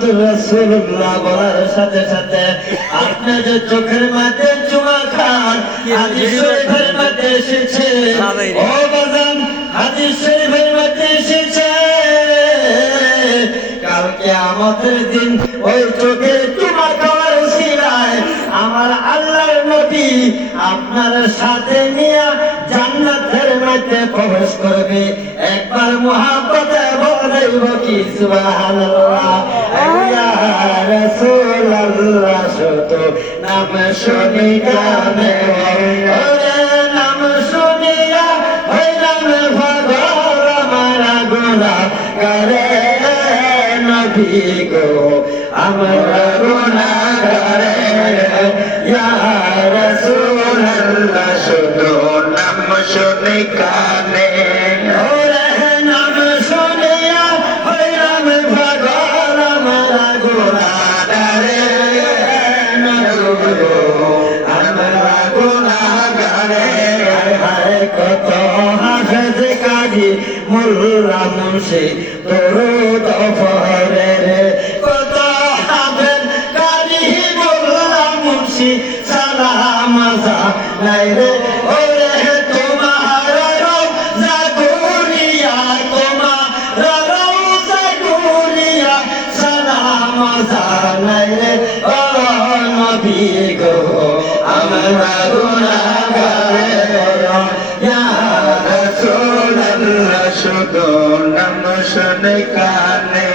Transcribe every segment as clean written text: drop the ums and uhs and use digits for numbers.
মুহাম্মাদুর রাসূলুল্লাহ বলার সাথে সাথে আপনাদের চোখের মধ্যে চুমা খান হাদিস শরীফের মধ্যে এসেছে। ও বাজান, হাদিস শরীফের মধ্যে এসেছে কাল কিয়ামতের দিন ওই চোখের চুমা খাওয়ার উসিলায় আমার আল্লাহর নবী আপনার সাথে নিয়ে জান্নাতের মধ্যে প্রবেশ করবে। একবার মুহাব্বতে বলব কি সুবহানাল্লাহ। ইয়া রাসূলুল্লাহ শুধু নাম শুনি কানে ওরে নাম শুনিয়া হইলাম পাগল আমার গুনাহ করে নবী গো আমরা গুনাহ করে। ইয়া রাসূলুল্লাহ শুধু নাম শুনি কানে ওরে নাম শুনিয়া হইলাম পাগল আমার গুনাহ করে নবী গো আমরা গুনাহ করে। হায় কত হাফেজ কাজী মোল্লা মুন্সি দরুদ পড়ে রে, কত হাফেজ কাজী মোল্লা মুন্সি সালাম জানাই রে। ওরে তোমার রওজা গুলিয়া তোমার রওজা গুলিয়া সালাম জানাই রে। ও নবী গো আমরা গুনাহগার ইয়া রাসূলুল্লাহ শুধু নাম শুনে কানে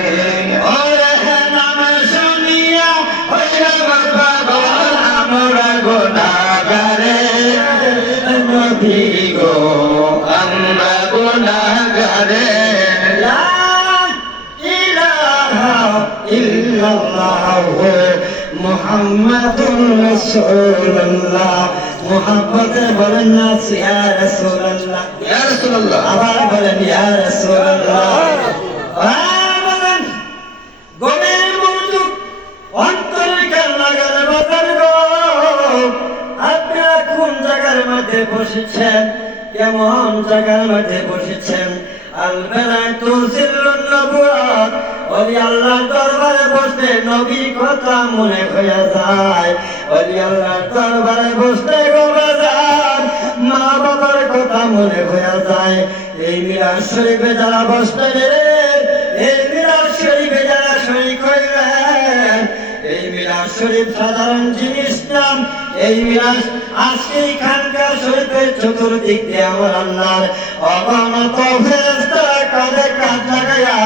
ওরে নাম শুনিয়া হইলাম পাগল আমরা গুনাহগার নবী গো আমরা গুনাহগার। লা ইলাহা ইল্লাল্লাহ মুহাম্মাদুর রাসূলুল্লাহ। মুহাব্বতে বলেন না ইয়া রাসূলুল্লাহ, ইয়া রাসূলুল্লাহ, আবার বলেন ইয়া রাসূলুল্লাহ। বলেন গভীর মনোযোগ অন্তরে কান লাগালে বাজার গো। আপনারা কোন জায়গার মধ্যে বসেছেন, কেমন জায়গার মধ্যে বসেছেন? আল বেলায়েতু সিররুন নবুওয়াত, ওলি আল্লাহর দরবারে বসলে নবী কথা মনে হয়ে যায়। ওলি আল্লাহর দরবারে বসলে গো বাজার মা বাবার কথা মনে হয়ে যায়। এই মিলাদ শরীফে যারা বসলেন রে, এই মিলাদ শরীফে যারা শরীক হইলেন, এই মিলাদ শরীফ সাধারণ জিনিস না। এই মিলাদ আজকে খানকা শরীফের চতুর্দিক দিয়ে আমার আল্লাহর অগণিত ফেরেশতারা কাঁধে কাঁধ লাগাইয়া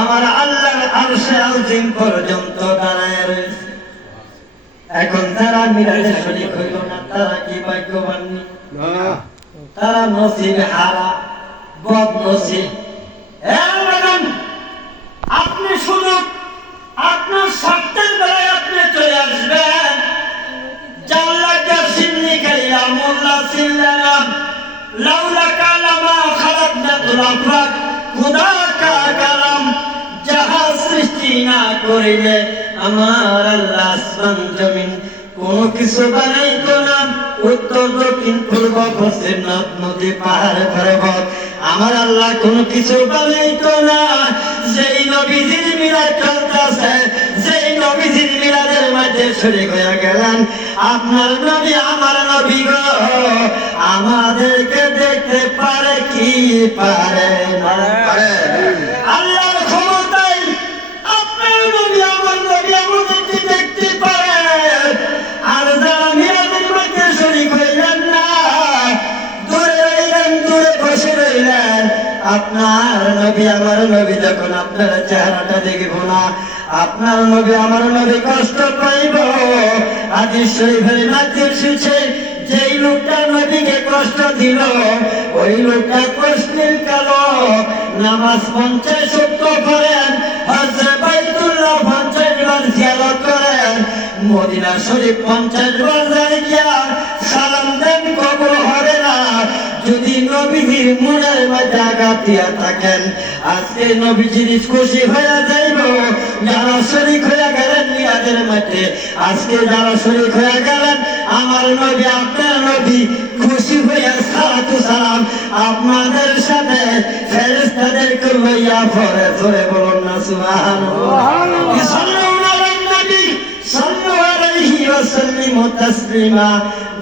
আমার আল্লাহর আরশে আজিম পর্যন্ত দাঁড়ায় রয়েছে। এখন তারা মিলাদে শরীক হইল না, তারা কি ভাগ্যবান? তারা নসিব হারা, বদ নসিব। আপনি শুধু আপনার স্বার্থের বেলায় আপনি চলে আসবেন। জাল্লাকা সিন্নি কাইয়া মোল্লা সিল্লানাম লাউলা কালামা খালাকনাতুল আফরাক খুদা কা কালাম যাহা সৃষ্টি না করিলে আমার আল্লাহ আসমান জমিন কোনো কিছু বানাইতো না। উত্তর দক্ষিণ পূর্ব পশ্চিম নদ নদী পাহাড় পর্বত আমার আল্লাহ কোনো কিছু বানাইতো না। যেই নবীজির মিলাদ চলতেছে, যেই নবীজির মিলাদের মধ্যে শরীক হয়ে গেলেন আপনার নবী আমার নবী গো, আমাদেরকে দেখতে পারে কি পারে না? আল্লাহর ক্ষমতায় আপনার নবী আমার নবী আমাদেরকে দেখতে পারে। আর যারা মিলাদের মধ্যে শরীক হইলেন না, দূরে রইলেন, দূরে বসে রইলেন, আপনার নবী আমার নবী যখন আপনার চেহারাটা দেখব না, আপনার নবী আমার নবী কষ্ট পাইব। হাদিস শরীফের মধ্যে এসেছে যেই লোকটা নবীকে কষ্ট দিল ওই লোকটা কষ্টের কালো নামাজ 50 ওয়াক্ত পড়েন, হজ বাইতুল্লাহ 50 বার জিয়ারত করেন, মদিনা শরীফ 50 বার যাইয়া সালাম দেন, কবর হবে না যদি নবীজির মনের মধ্যে আঘাত দিয়া থাকেন। আজকে নবীজির খুশি হয়ে যাইব যারা শরীক হয়ে গেলেন মিলাদের মধ্যে। আজকে যারা শরীক হয়ে গেলেন আমার নবী আপনার নবী খুশি হইয়া সালাতু সালাম আপনাদের সাথে ফেরেশতাদেরকে লইয়া পড়ে। জোরে বলুন না সুবহানাল্লাহ। সাল্লু আলাইহি ওয়া সাল্লিমু তাসলিমা।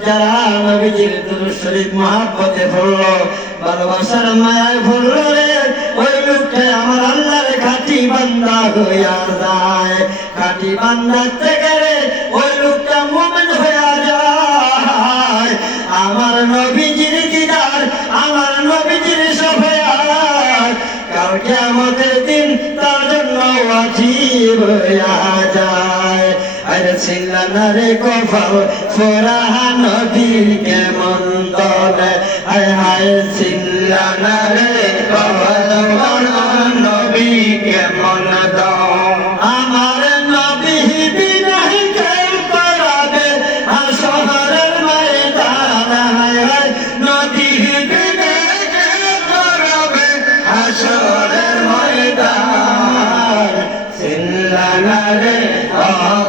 যারা নবীজির দুরূদ শরীফ মহব্বতে পড়লো, ভালোবাসার মায়ায় পড়লো রে, ওই লোকটা আমার আল্লাহর খাঁটি বান্দা হইয়া যায়। খাঁটি বান্দা থেকে রে ওই লোকটা মুমিন হইয়া যায়। আমার নবীজির দিদার, আমার নবীজির শাফায়াত কাল কিয়ামতের দিন তার জন্য ওয়াজিব হইয়া যায়। আরে ছিলানা রে কপাল ফোরা নবী কেমন দলে, হায় হায় ছিলানা রে কপাল ফোরা নবী কেমন দল। আমার নবী বিনাহ কে করাবে হাসরের ময়দান, হায় হায় নবী বিনাহ কে করাবে হাসরের ময়দান। ছিলানা রে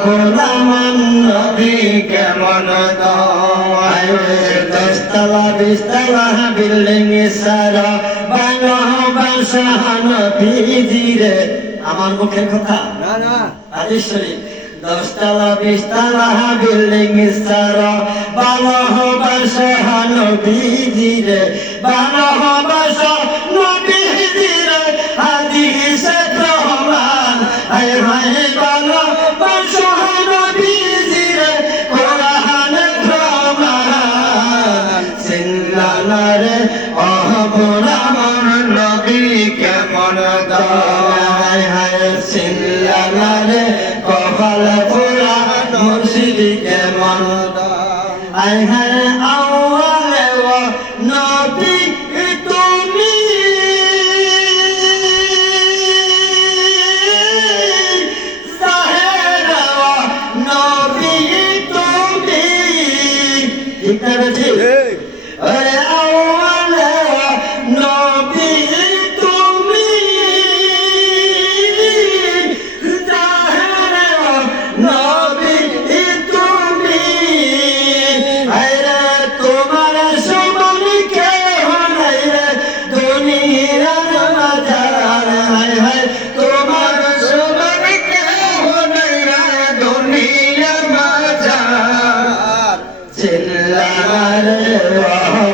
গোলামান নবী কেমন দয়। দশতলা বিশতলা বিল্ডিং সারা বাংলা ভাষা নবীজি রে। আমার মুখের কথা না না হাদিস শরীফ। দশতলা বিশতলা বিল্ডিং সারা বাংলা ভাষা নবীজি রে। বাংলা ভাষা নবীজি রে হাদিসে প্রমাণ, হায় হায় বাংলা ভাষা নবীজি রে কোরআনে প্রমাণ। ছিলানা রে গোলামান নবী কেমন দয়, হায় ছিলানা রে কপাল পোড়া মুর্শিদ কেমন দয়। হায় হায় আওয়ালে ও নবী তুমি, জাহেরে ও নবী তুমি। ঠিক না বেঠিক? ওরে আওয়ালে ও নবী তুমি, জাহেরে ও নবী তুমি। আরে তোমার সমান কেহ নাই রে দুনিয়ার মাঝার, হায় হায় তোমার সমান কেহ নাই রে দুনিয়ার মাঝার। ছিলানা রে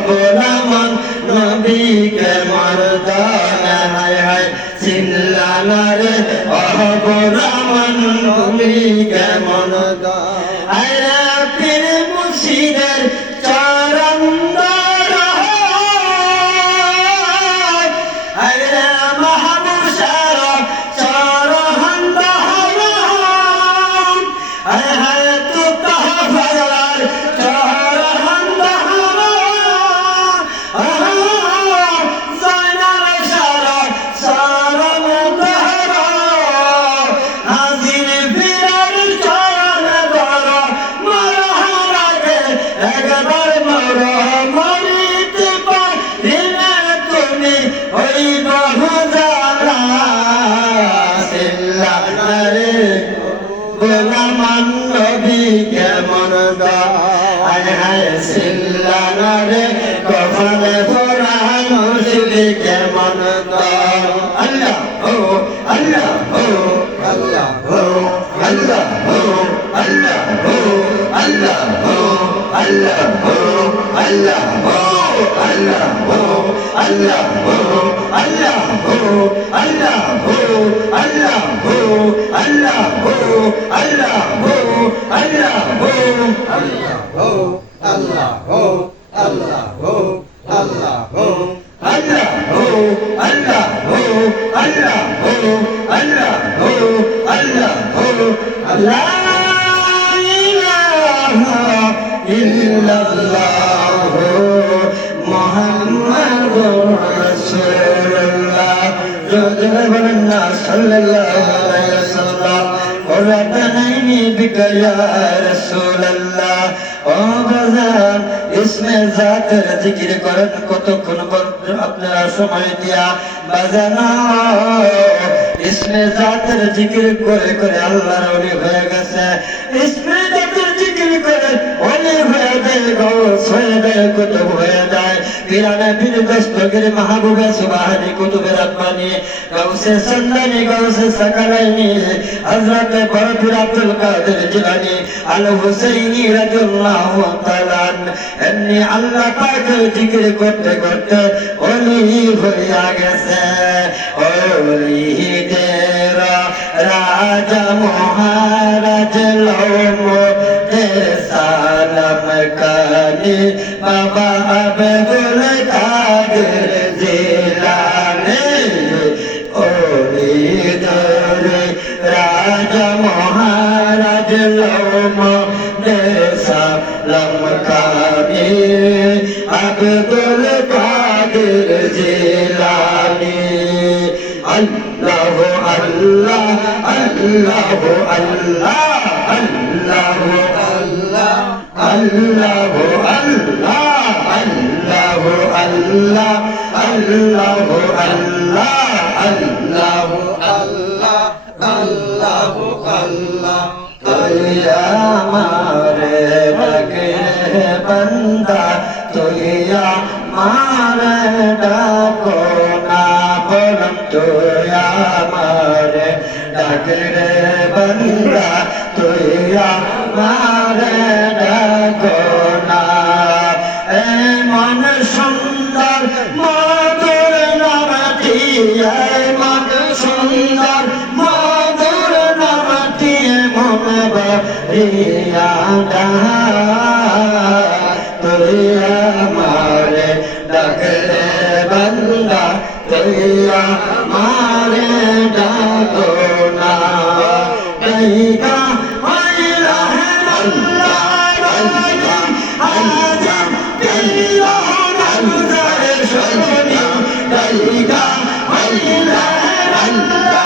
গোলামান নবী কেমন দয়, হায় হায় ছিলানা রে গোলামান নবী কেমন দয়। আরে পীর মুর্শিদের চরণ দরয়, আরে মাহবুব শাহ চরণ দরয়, হায় হায় তুতা ফজলার চরণ দরয়, জানার শাহ চরণ দরয়, হাজির পীরের চরণ দরয়। মরহার আগে একবার মর, মরিতে পারিলে তুমি হইব হুজারা। ছিলানা রে গোলামান নবী কেমন দয়, হায় হায় ছিলানা রে কপালে পোড়া মুর্শিদ কেমন দয়। আল্লাহ ও আল্লাহ ও আল্লাহ ও আল্লাহ ও আল্লাহ ও আল্লাহ ও আল্লাহ ও আল্লাহ ও আল্লাহ ও আল্লাহ ও আল্লাহ ও আল্লাহ ও আল্লাহ ও আল্লাহ ও আল্লাহ ও আল্লাহ ও আল্লাহ হো আল্লাহ হো আল্লাহ হো আল্লাহ ও আল্লাহ ও আল্লাহ ও আল্লাহ ও আল্লাহ ও লা ইলাহা ইল্লাল্লাহ মুহাম্মাদুর রাসূলুল্লাহ। জোরে বলেন না সাল্লাল্লাহু আলাইহি ওয়াসাল্লাম। ওরা তানাইনি বিকা ইয়া রাসূলুল্লাহ। ও বাজান ইসমে জাতের জিকির করেন কতক্ষণ আপনারা সময় দিয়া বাজানো। ইসমে জাতের জিকির করে করে আল্লাহর ওলি হয়ে গেছে। ইসমে জাতের জিকির করে ওলি হয়ে যায়, গৌস হয়ে যায়, কুতুব হয়ে যায়। পিরানে পীর দস্তগীর মাহবুবে সুবহানি কুতুবে রব্বানি গাউসে সন্দানি গাউসে সাকালাইনি হযরতে বড় পীর আব্দুল কাদের জিলানী আল হুসাইনি রাদিয়াল্লাহু তাআলা এমনি আল্লাহ পাকের জিকির করতে করতে ওলি হইয়া গেছে ওলিদের রাজা মহারাজ লৌমো সালাম কালি বাবা আব্দুল কাদের জিলানী ওলিদের রাজা মহারাজ লৌমো সালাম কালি আব্দুল কাদের জিলানী আল্লাহু আল্লাহ আল্লাহু আল্লাহ আল্লাহু আল্লাহ আল্লাহু আল্লাহ আল্লাহু আল্লাহ আল্লাহু আল্লাহ আল্লাহু আল্লাহ আল্লাহু আল্লাহ তুইয়া মারে ডাকে বান্দা তুইয়া মারে ডাকো না বলম তুইয়া মারে ডাকে বান্দা তুইয়া মারে ডাকো না মন সুন্দর মধুর নামটি মন সুন্দর মধুর নামটি মন বরিয়া তুইয়া মারে ডাকরে বান্দা তুইয়া মারে ডাকো না গাইগা হইলা আল্লাহ আজম দিলা নামজারে শুনি গাইগা হইলা আল্লাহ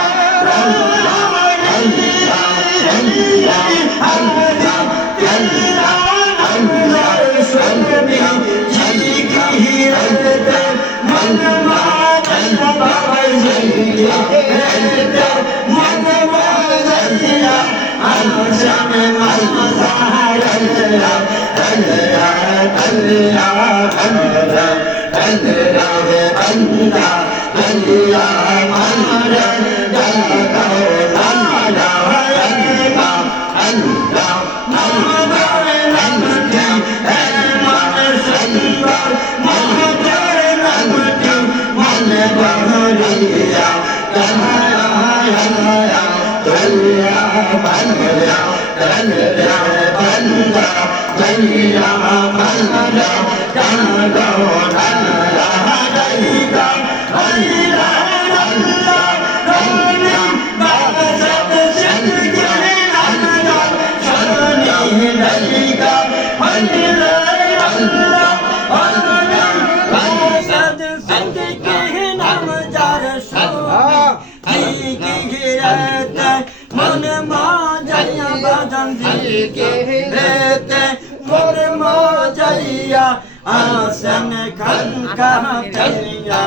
आसन खन का चलिया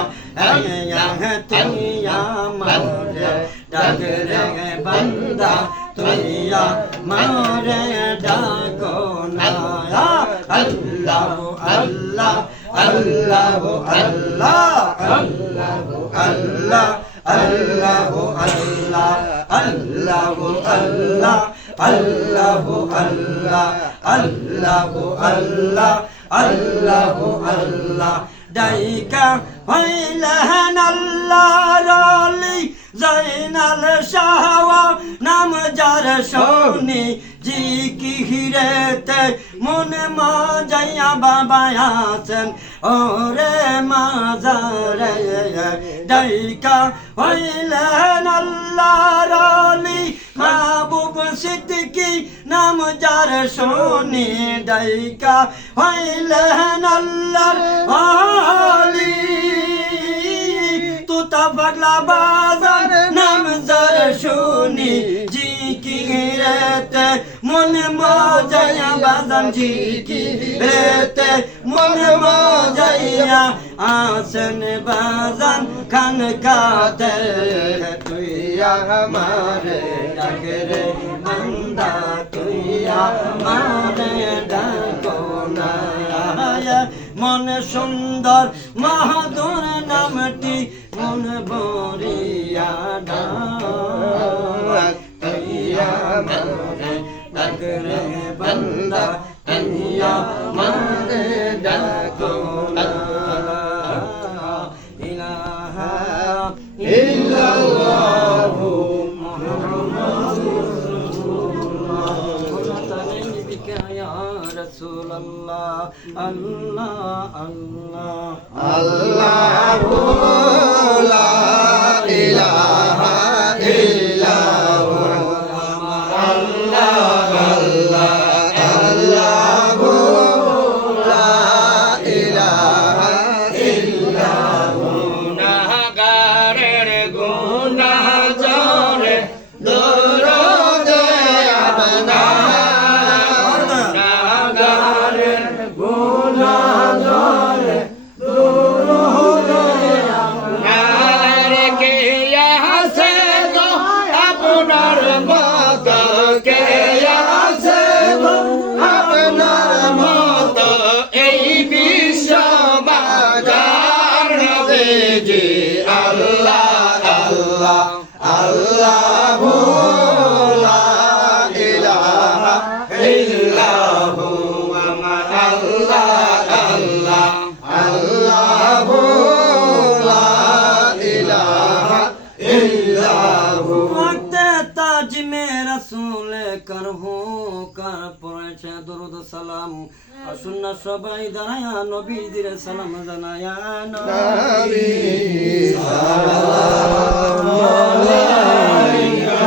तुइया मारे डगरे बंदा तुइया मारे डाको नाया अल्लाह अल्लाह अल्लाह अल्लाह अल्लाह अल्लाह अल्लाह अल्लाह अल्लाह अल्लाह अल्लाह अल्लाह अल्लाह अल्लाह अल्लाह अल्लाह दाइका हइलान अल्लाह रली जैनाल शाहवा नाम जार सोनी जी की हिरते मन मा जया बाबा आसन ओरे माजारे दाइका हइलान अल्लाह रली महबूब सिद्दीकी नाम जार सोनी दाइका हइलान अल्लाह आली तू ता पगला बाजार नाम जार सोनी जी की रहते मन मौजया बाजार जी की रहते मन मौजया आसन बाजार खान खाते तुइया हमारे डगरे बंदा तुइया हमारे डको नाया মনে সুন্দর মাহাদুর নামটি মনে বরিয়া ডাকিয়া মরে ডাকরে বান্দা ইয়া মরে ডাকো লা ইলাহা ইল্লাল্লাহু মুহাম্মাদুর রাসূলুল্লাহ ইয়া রাসূলুল্লাহ আল্লাহ আল্লাহ আল্লাহু লা ইলাহা ইল্লাহু আল্লাহ আল্লাহ আল্লাহু লা ইলাহা ইল্লাহু গুনাহগারের গুনাহ জরে দরদে আপনার গুনাহগারের গুনাহ জরে দরদে আপনার কে আছে গো আপনার মত কে আছে গো আপনার মত এই বিশ্ব বাজার নবীজি আল্লাহ আল্লাহ আল্লাহু লা ইলাহা ইল্লাহু আমার আল্লাহ আল্লাহ আল্লাহু লা ইলাহা ইল্লাহু ওয়াক্তে তাজ মে রাসূল করহু কার পড়েছে দরুদ সালাম আসুন না সবাই দাঁড়ায়া নবীজির সালাম জানায়া নবী সালাম আলাইকা